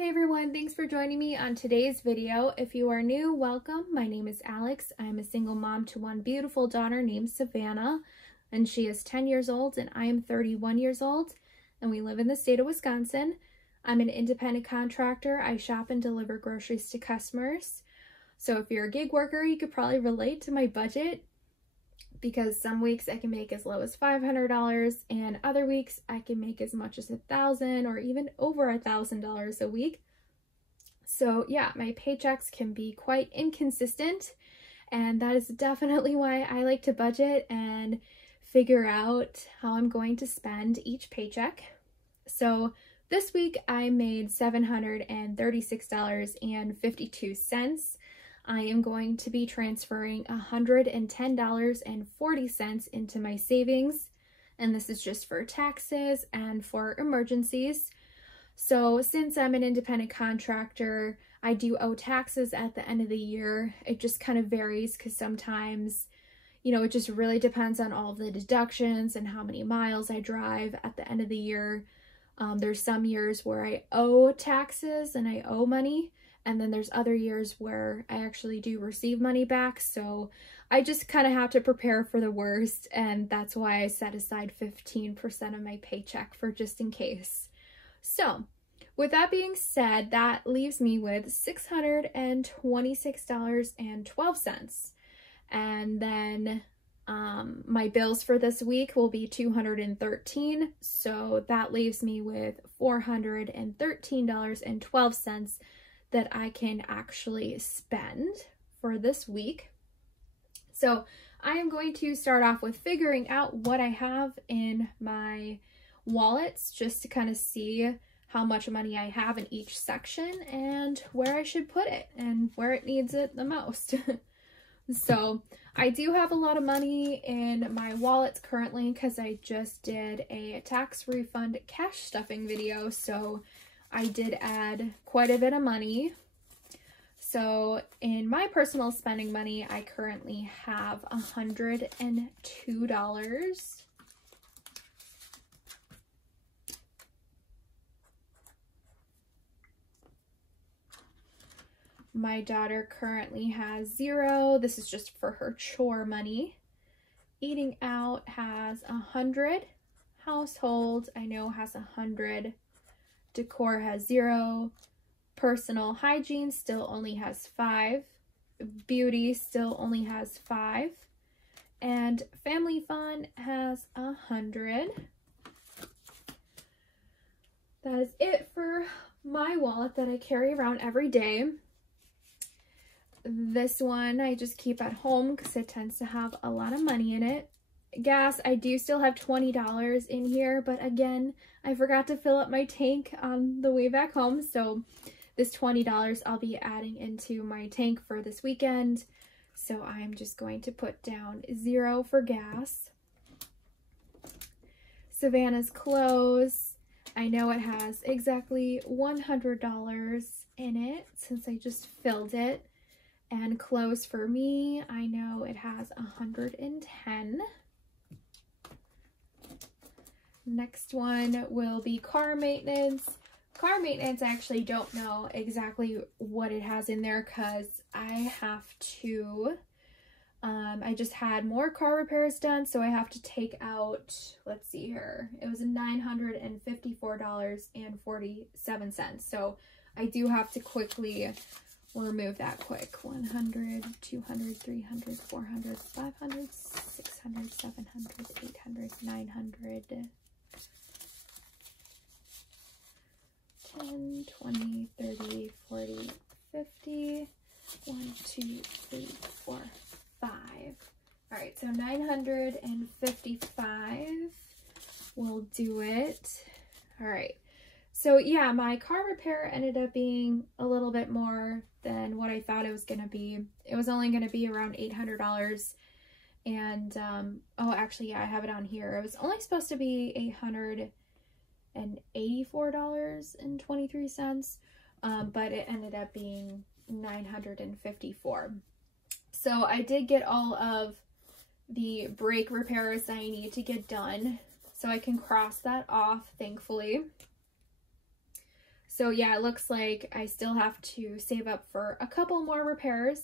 Hey everyone, thanks for joining me on today's video. If you are new, welcome. My name is Alex. I'm a single mom to one beautiful daughter named Savannah, and she is 10 years old and I am 31 years old, and we live in the state of Wisconsin. I'm an independent contractor. I shop and deliver groceries to customers. So if you're a gig worker, you could probably relate to my budget, because some weeks I can make as low as $500 and other weeks I can make as much as $1,000 or even over $1,000 a week. So yeah, my paychecks can be quite inconsistent, and that is definitely why I like to budget and figure out how I'm going to spend each paycheck. So this week I made $736.52. I am going to be transferring $110.40 into my savings, and this is just for taxes and for emergencies. So since I'm an independent contractor, I do owe taxes at the end of the year. It just kind of varies because sometimes, it just really depends on all of the deductions and how many miles I drive at the end of the year. There's some years where I owe taxes and I owe money, and then there's other years where I actually do receive money back. So I just kind of have to prepare for the worst, and that's why I set aside 15% of my paycheck for just in case. So with that being said, that leaves me with $626.12. And then my bills for this week will be $213. So that leaves me with $413.12 that I can actually spend for this week. So I am going to start off with figuring out what I have in my wallets, just to kind of see how much money I have in each section and where I should put it and where it needs it the most. So I do have a lot of money in my wallets currently because I just did a tax refund cash stuffing video, so I did add quite a bit of money. So in my personal spending money, I currently have $102. My daughter currently has $0. This is just for her chore money. Eating out has 100. Household, I know, has 100. Decor has 0. Personal hygiene still only has 5. Beauty still only has 5. And family fun has 100. That is it for my wallet that I carry around every day. This one I just keep at home because it tends to have a lot of money in it. Gas, I do still have $20 in here, but again, I forgot to fill up my tank on the way back home, so this $20 I'll be adding into my tank for this weekend. So I'm just going to put down 0 for gas. Savannah's clothes, I know it has exactly $100 in it since I just filled it. And clothes for me, I know it has 110. Next one will be car maintenance. Car maintenance, I actually don't know exactly what it has in there because I have to, I just had more car repairs done, so I have to take out, let's see here, it was $954.47. So I do have to quickly remove that quick. 100, 200, 300, 400, 500, 600, 700, 800, 900, 10, 20, 30, 40, 50, 1, 2, 3, 4, 5. All right, so 955 will do it. All right. So yeah, my car repair ended up being a little bit more than what I thought it was going to be. It was only going to be around $800. And, oh, actually, yeah, I have it on here. It was only supposed to be $884.23, but it ended up being $954. So I did get all of the brake repairs I need to get done, so I can cross that off, thankfully. So yeah, it looks like I still have to save up for a couple more repairs,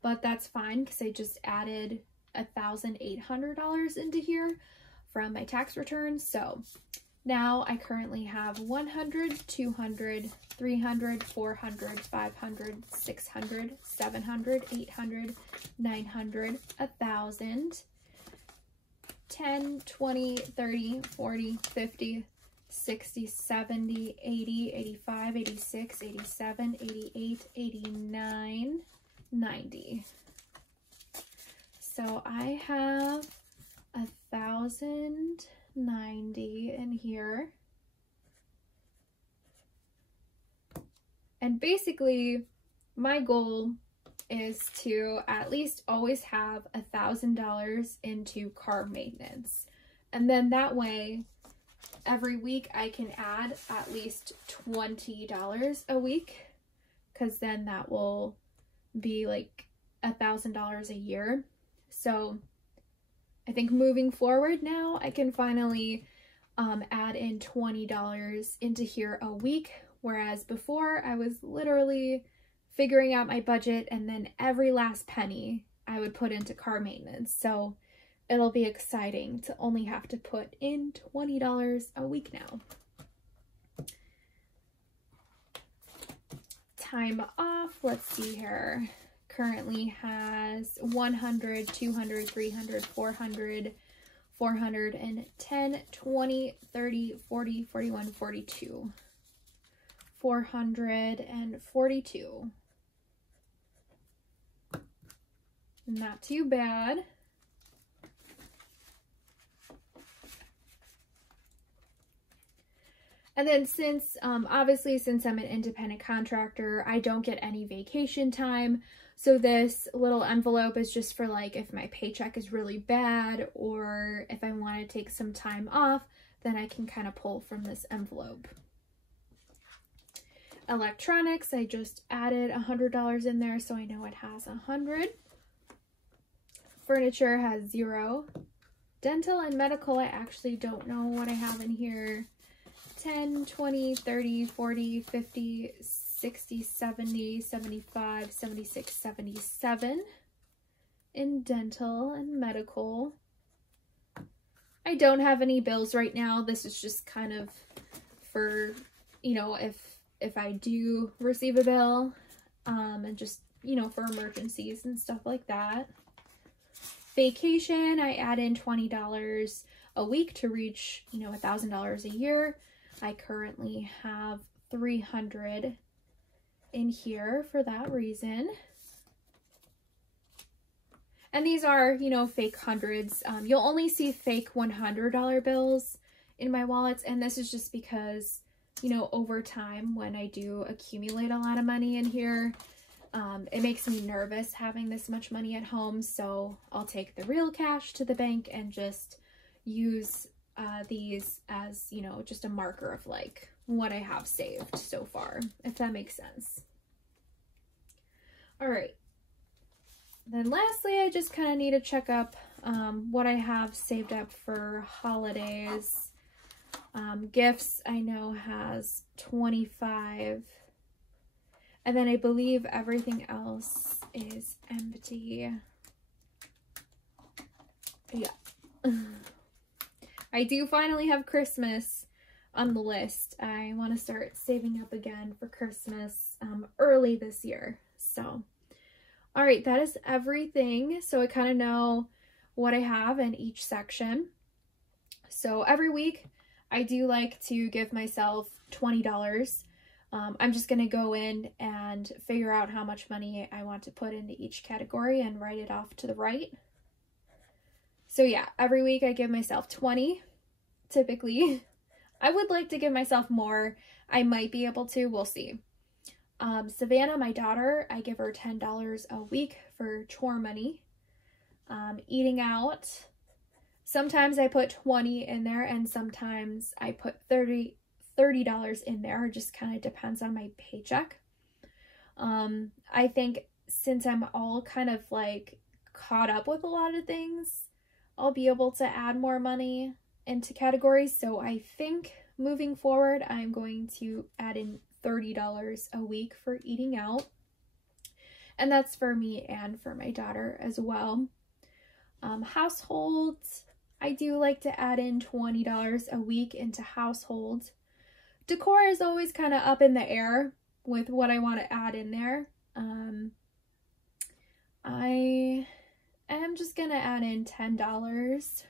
but that's fine because I just added $1,800 into here from my tax returns. So now I currently have 100, 200, 300, 400, 500, 600, 700, 800, 900, 1,000, 10, 20, 30, 40, 50, 60, 70, 80, 85, 86, 87, 88, 89, 90. So I have 1,090 in here. And basically my goal is to at least always have $1,000 into car maintenance. And then that way, every week I can add at least $20 a week, because then that will be like $1,000 a year. So I think moving forward now, I can finally add in $20 into here a week, whereas before I was literally figuring out my budget and then every last penny I would put into car maintenance. So it'll be exciting to only have to put in $20 a week now. Time off, let's see here. Currently has 100, 200, 300, 400, 410, 20, 30, 40, 41, 42. 442. Not too bad. And then since, obviously since I'm an independent contractor, I don't get any vacation time. So this little envelope is just for like if my paycheck is really bad or if I want to take some time off, then I can kind of pull from this envelope. Electronics, I just added $100 in there so I know it has 100. Furniture has 0. Dental and medical, I actually don't know what I have in here. 10, 20, 30, 40, 50, 60, 70, 75, 76, 77 in dental and medical. I don't have any bills right now. This is just kind of for, you know, if I do receive a bill, and just, you know, for emergencies and stuff like that. Vacation, I add in $20 a week to reach, you know, $1,000 a year. I currently have 300 in here for that reason. And these are, you know, fake hundreds. You'll only see fake $100 bills in my wallets, and this is just because, you know, over time when I do accumulate a lot of money in here, it makes me nervous having this much money at home, so I'll take the real cash to the bank and just use these as, you know, just a marker of like what I have saved so far, if that makes sense. All right. Then lastly, I just kind of need to check up what I have saved up for holidays. Gifts, I know, has 25. And then I believe everything else is empty. Yeah. I do finally have Christmas on the list. I want to start saving up again for Christmas early this year. So, all right, that is everything. So I kind of know what I have in each section. So every week I do like to give myself $20. I'm just going to go in and figure out how much money I want to put into each category and write it off to the right. So yeah, every week I give myself 20, typically. I would like to give myself more. I might be able to, we'll see. Savannah, my daughter, I give her $10 a week for chore money. Eating out, sometimes I put 20 in there and sometimes I put $30 in there. It just kind of depends on my paycheck. I think since I'm all kind of like caught up with a lot of things, I'll be able to add more money into categories. So I think moving forward, I'm going to add in $30 a week for eating out. And that's for me and for my daughter as well. Households, I do like to add in $20 a week into households. Decor is always kind of up in the air with what I want to add in there. I am just going to add in $10.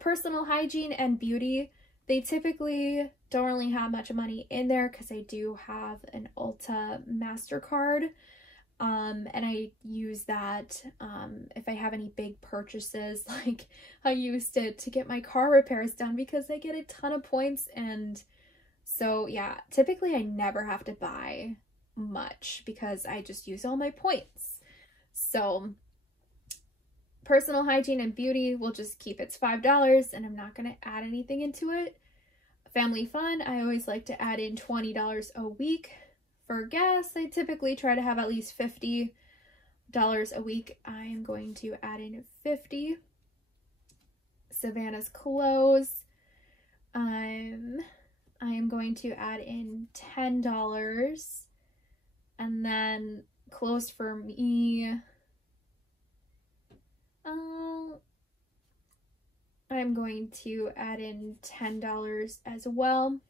Personal hygiene and beauty, they typically don't really have much money in there because I do have an Ulta MasterCard. And I use that if I have any big purchases, like I used it to get my car repairs done because I get a ton of points. And so yeah, typically I never have to buy much because I just use all my points. So personal hygiene and beauty will just keep its $5 and I'm not going to add anything into it. Family fun, I always like to add in $20 a week. For gas, I typically try to have at least $50 a week. I am going to add in $50. Savannah's clothes, I am going to add in $10. And then clothes for me, I'm going to add in $10 as well.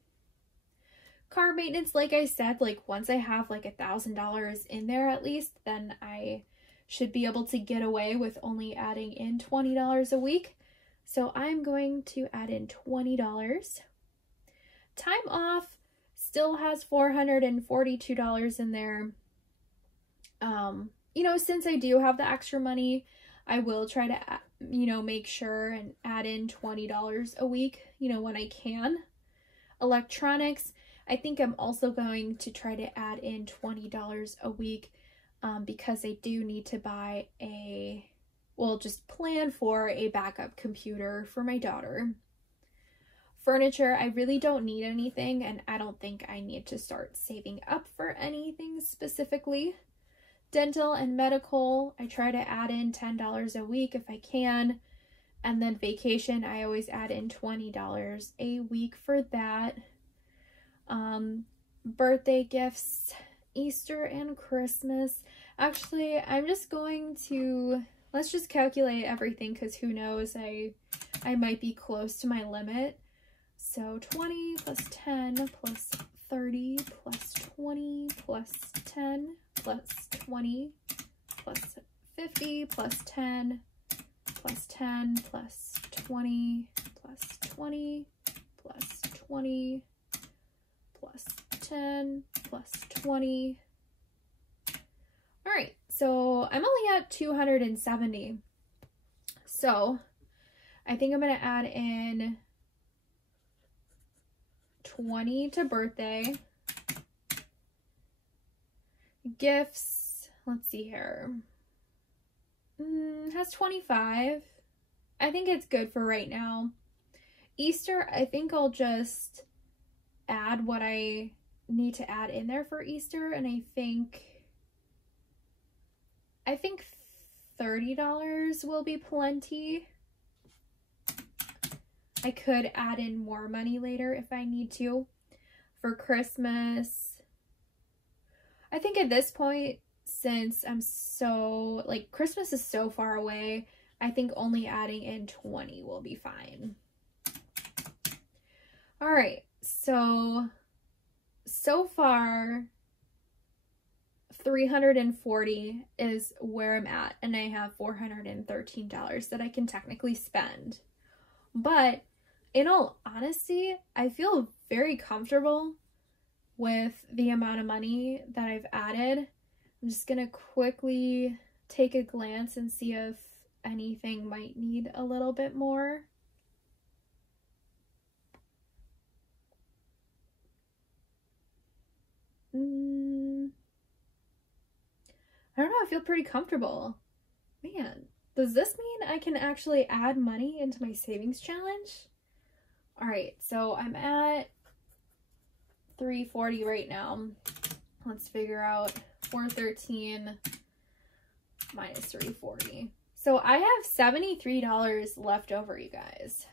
Car maintenance, like I said, like once I have like $1,000 in there at least, then I should be able to get away with only adding in $20 a week. So I'm going to add in $20. Time off still has $442 in there. You know, since I do have the extra money, I will try to, you know, make sure and add in $20 a week, you know, when I can. Electronics, I think I'm also going to try to add in $20 a week because I do need to buy just plan for a backup computer for my daughter. Furniture, I really don't need anything and I don't think I need to start saving up for anything specifically. Dental and medical, I try to add in $10 a week if I can. And then vacation, I always add in $20 a week for that. Birthday gifts, Easter and Christmas. Actually, I'm just going to, let's just calculate everything because who knows, I might be close to my limit. So 20 plus 10 plus 30 plus 20 plus 10 plus 20 plus 50 plus 10 plus 10 plus 20 plus 20 plus 20 plus 10 plus 20. All right, so I'm only at 270. So I think I'm going to add in 20 to birthday. Gifts, let's see here. Has 25. I think it's good for right now. Easter, I think I'll just add what I need to add in there for Easter, and I think $30 will be plenty. I could add in more money later if I need to. For Christmas, I think at this point, since I'm so, like, Christmas is so far away, I think only adding in 20 will be fine. All right, so far, 340 is where I'm at, and I have $413 that I can technically spend. But in all honesty, I feel very comfortable with the amount of money that I've added. I'm just gonna quickly take a glance and see if anything might need a little bit more. I don't know, I feel pretty comfortable. Man, does this mean I can actually add money into my savings challenge? All right, so I'm at 340 right now. Let's figure out 413 minus 340. So I have $73 left over, you guys.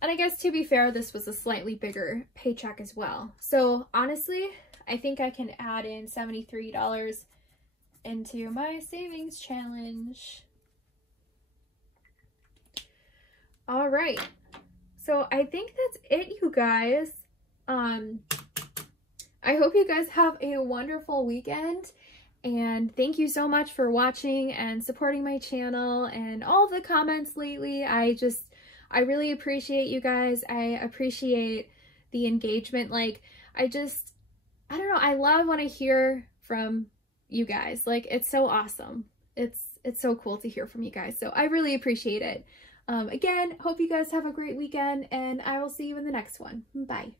And I guess to be fair, this was a slightly bigger paycheck as well. So honestly, I think I can add in $73 into my savings challenge. All right. So I think that's it, you guys. I hope you guys have a wonderful weekend. And thank you so much for watching and supporting my channel and all the comments lately. I really appreciate you guys. I appreciate the engagement. Like, I don't know. I love when I hear from you guys. Like, it's so awesome. It's so cool to hear from you guys. So I really appreciate it. Again, hope you guys have a great weekend, and I will see you in the next one. Bye.